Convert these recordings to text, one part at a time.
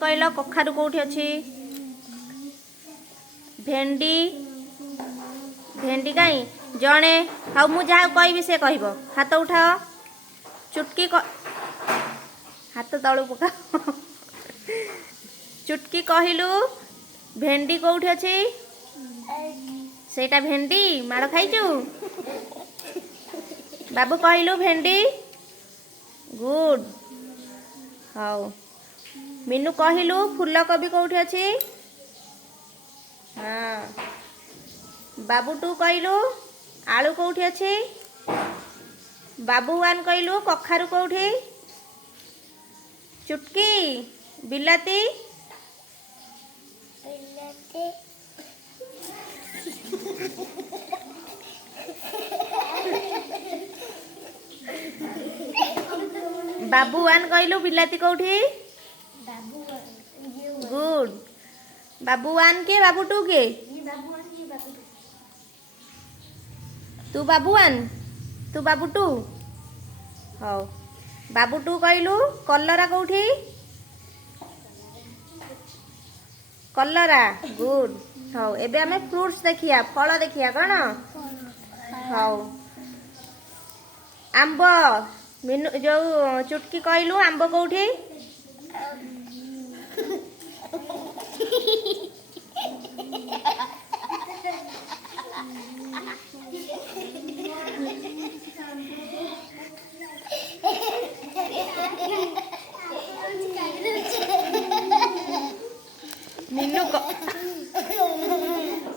कहल कखारु कौटी अच्छी भेंडी भेंडी कहीं जड़े हाँ मुझे कहि से कह हाथ उठाओ चुटकी हाथ तलू पका चुटकी कहलु भेंडी कौटी अच्छी सेटा भेंडी माड़ खाइचु बाबू कहलु भेंडी गुड हाउ मीनू कहलु फूलकोबी कौटी अच्छी हाँ बाबू टू कहलु आलू कौटी अच्छी बाबू वन कहलु कखारु कौटी चुटकी बिलाती बाबू वन कहलु बिलाती कौटी गुड बाबू वन के बाबू टू के तू बाबू वन तू बाबू टू हाँ बाबू टू कहलु कलरा कौटी कलरा गुड हाँ एबे आमे फ्रूट्स देखिया फल देखिया कौन हाँ आंब मीनू जो चुटकी कहलु आंब कौटी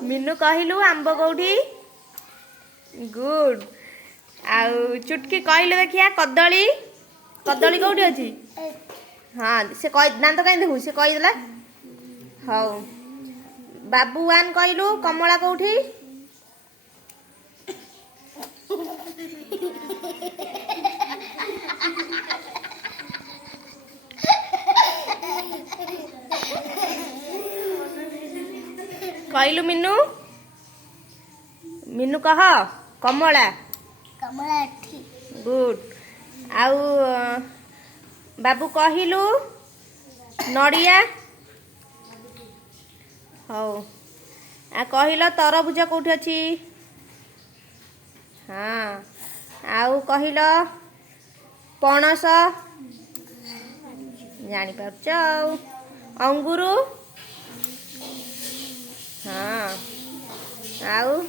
मीनू कहलु आंब कौटी गुड आउ चुटकी कहलु देखिया कदली कदली कौटी अच्छी हाँ से दांत कहीं देखू से कहीदेला हाँ बाबू वन कहलु कमला कौटी कहलु मीनू मीनू कह कमला कमला गुड आउ बाबू कहलु नड़िया हौ आ कहल तरबुज कौटी अच्छी हाँ आउ कहल पणस जानी पारुछ अंगूर हाँ आउ